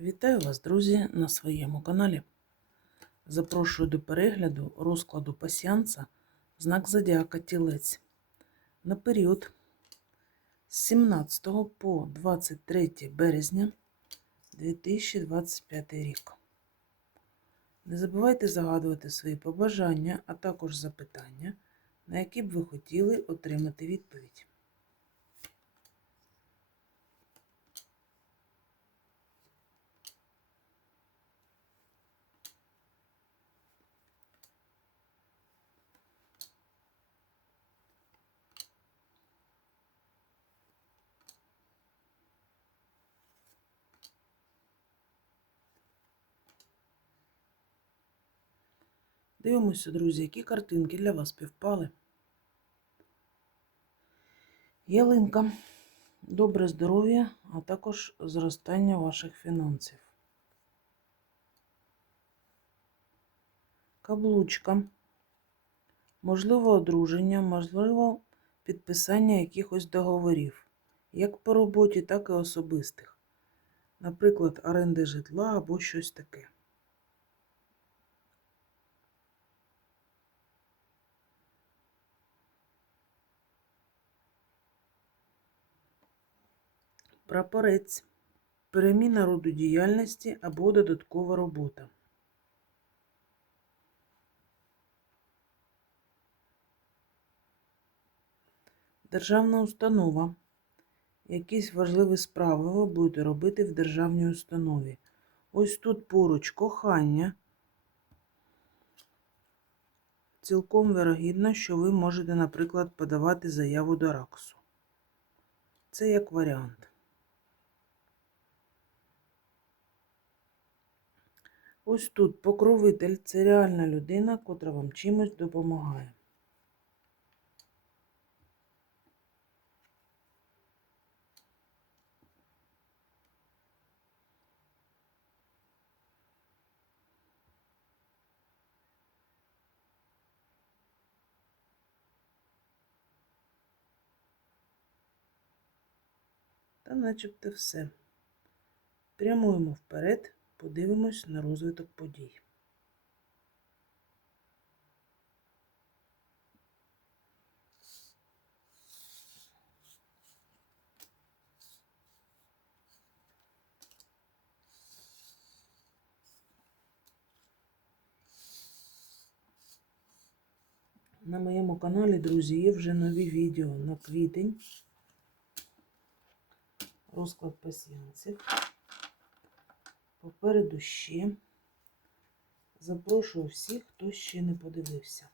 Вітаю вас, друзі, на своєму каналі. Запрошую до перегляду розкладу пасіанса знак Зодіака Тілець на період з 17 по 23 березня 2025 рік. Не забувайте загадувати свої побажання, а також запитання, на які б ви хотіли отримати відповідь. Дивимося, друзі, які картинки для вас співпали. Ялинка, добре здоров'я, а також зростання ваших фінансів. Каблучка. Можливо, одруження, можливо, підписання якихось договорів, як по роботі, так і особистих. Наприклад, оренди житла або щось таке. Прапорець. Переміна роду діяльності або додаткова робота. Державна установа. Якісь важливі справи ви будете робити в державній установі. Ось тут поруч кохання. Цілком вирогідно, що ви можете, наприклад, подавати заяву до РАКСу. Це як варіант. Ось тут покровитель це реальна людина, котра вам чимось допомагає. Та начебто все. Прямуємо вперед, подивимось на розвиток подій. На моєму каналі, друзі, є вже нові відео на квітень. Розклад пасіянців. Попереду ще. Запрошую всіх, хто ще не подивився.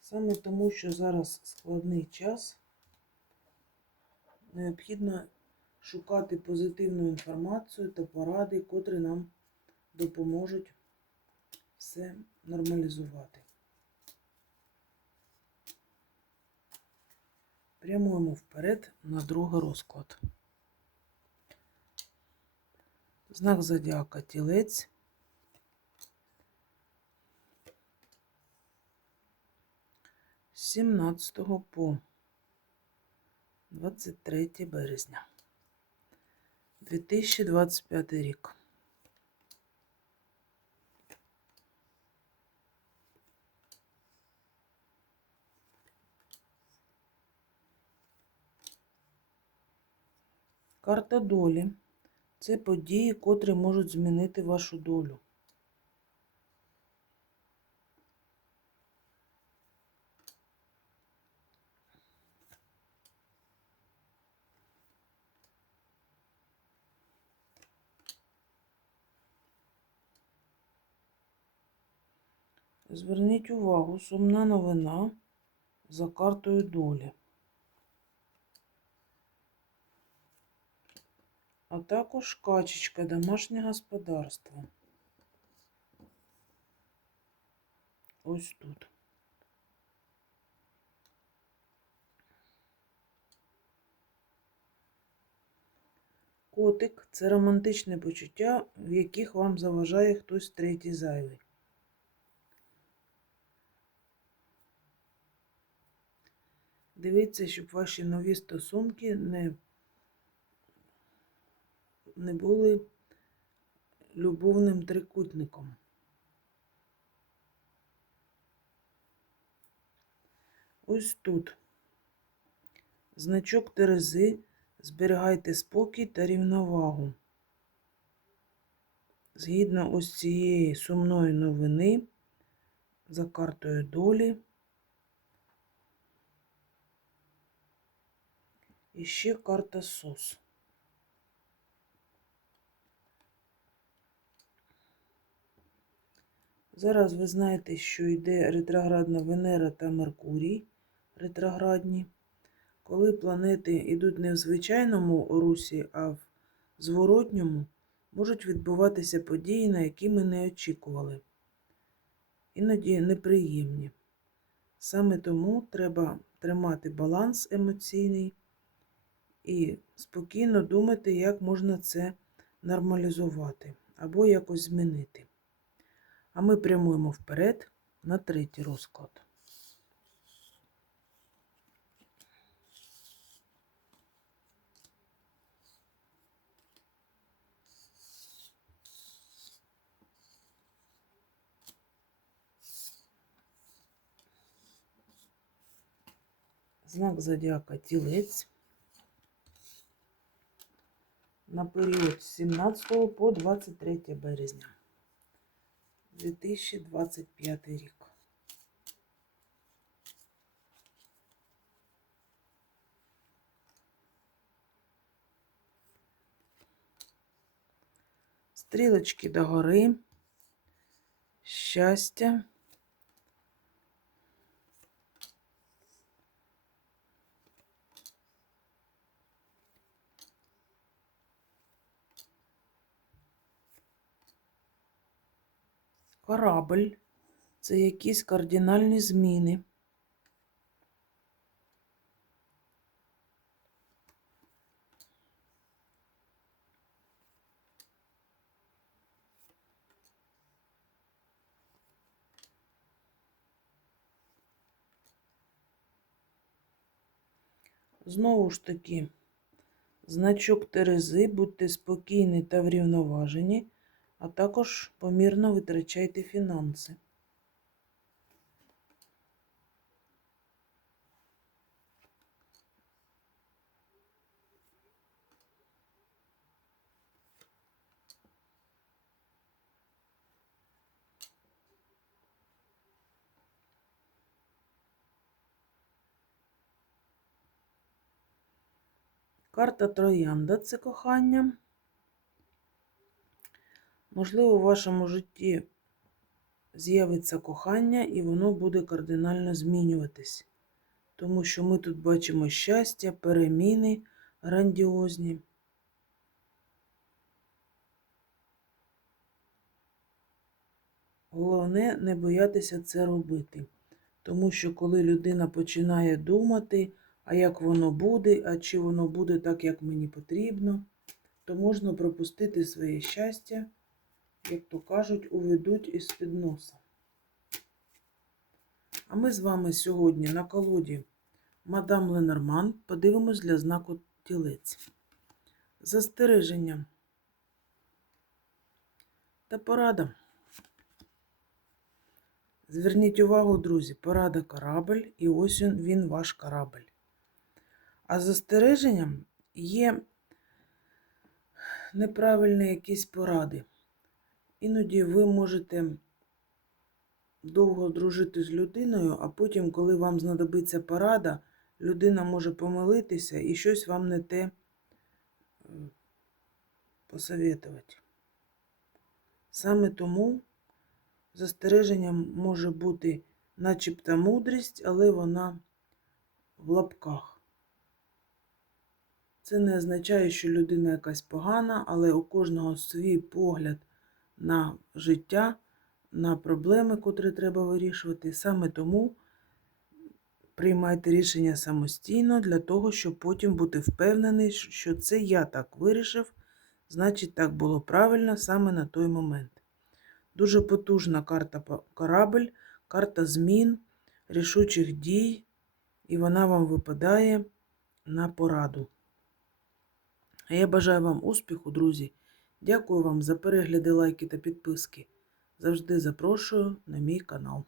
Саме тому, що зараз складний час, необхідно шукати позитивну інформацію та поради, котрі нам допоможуть все нормалізувати. Прямуємо вперед на другий розклад. Знак зодіака тілець. З 17 по 23 березня 2025 рік. Карта долі це події, котрі можуть змінити вашу долю. Зверніть увагу, сумна новина за картою долі. А також качечка домашнє господарство. Ось тут. Котик це романтичне почуття, в яких вам заважає хтось третій зайвий. Дивіться, щоб ваші нові стосунки не, не були любовним трикутником. Ось тут. Значок Терези. Зберігайте спокій та рівновагу. Згідно ось цієї сумної новини за картою долі. І ще карта СОС. Зараз ви знаєте, що йде ретроградна Венера та Меркурій ретроградні. Коли планети йдуть не в звичайному русі, а в зворотньому, можуть відбуватися події, на які ми не очікували. Іноді неприємні. Саме тому треба тримати баланс емоційний і спокійно думати, як можна це нормалізувати або якось змінити. А ми прямуємо вперед на третій розклад. Знак зодіака тілець на період з 17 по 23 березня 2025 рік. Стрілочки догори, щастя. Корабль це якісь кардинальні зміни. Знову ж таки, значок Терези, будьте спокійні та врівноважені а також помірно витрачайте фінанси. Карта Троянда це кохання. Можливо, у вашому житті з'явиться кохання і воно буде кардинально змінюватись. Тому що ми тут бачимо щастя, переміни грандіозні. Головне не боятися це робити. Тому що коли людина починає думати, а як воно буде, а чи воно буде так, як мені потрібно, то можна пропустити своє щастя як то кажуть, уведуть із під носа. А ми з вами сьогодні на колоді Мадам Ленорман подивимось для знаку тілець. Застереження та порада. Зверніть увагу, друзі, порада корабль, і ось він, він ваш корабль. А застереженням є неправильні якісь поради. Іноді ви можете довго дружити з людиною, а потім, коли вам знадобиться порада, людина може помилитися і щось вам не те е, посоветувати. Саме тому застереженням може бути начебто мудрість, але вона в лапках. Це не означає, що людина якась погана, але у кожного свій погляд на життя, на проблеми, котрі треба вирішувати. Саме тому приймайте рішення самостійно для того, щоб потім бути впевнений, що це я так вирішив, значить, так було правильно саме на той момент. Дуже потужна карта корабль, карта змін, рішучих дій, і вона вам випадає на пораду. А я бажаю вам успіху, друзі. Дякую вам за перегляди, лайки та підписки. Завжди запрошую на мій канал.